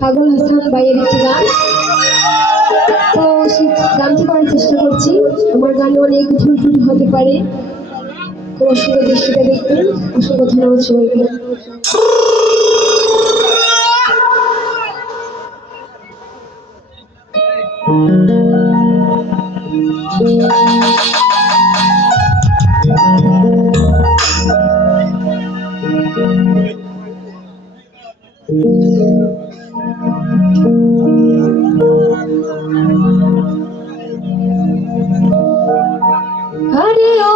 পাগল হাসান ভাইয়ের একটি গান। তো সেই গানটি করার চেষ্টা করছি, আমার গানে অনেক ভুল হতে পারে। তো অসংখ্য দৃষ্টিটা দেখবেন, অসংখ্য ধন্যবাদ সবাইকে। Thank you. Hare Om.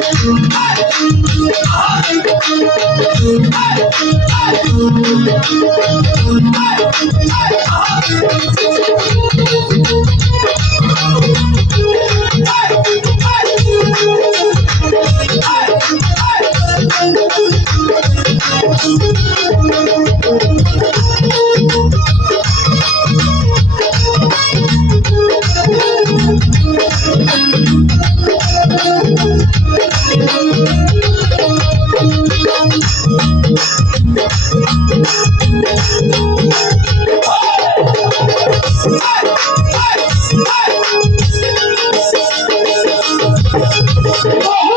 Thank you. Oh!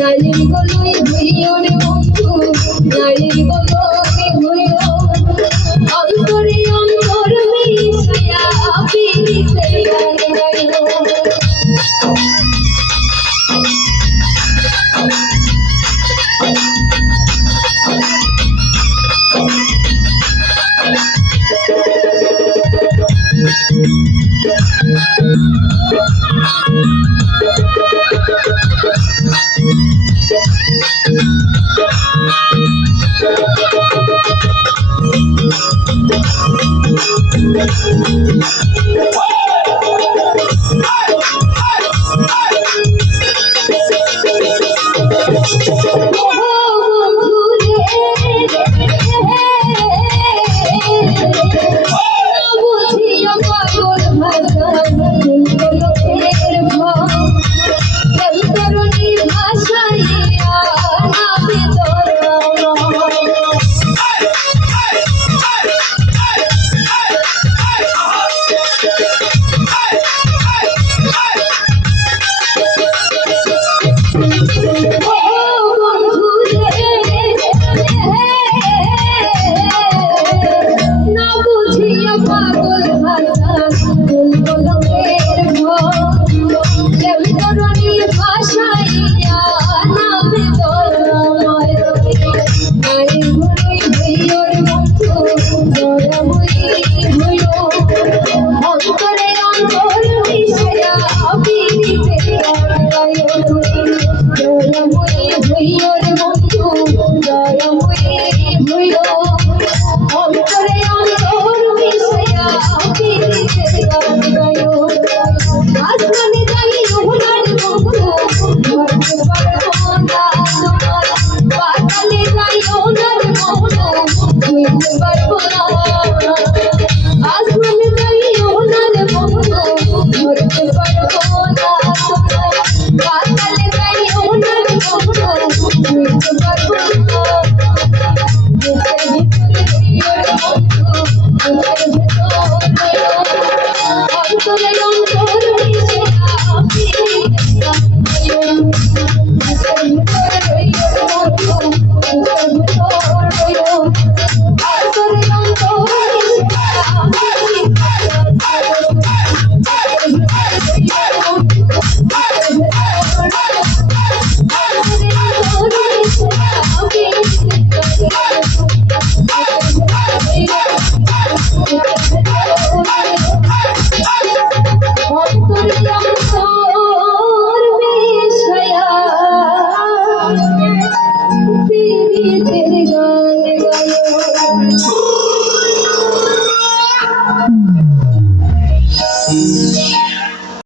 জালিম গুলোই আসমানে যাই রঘুনাথ বন্ধু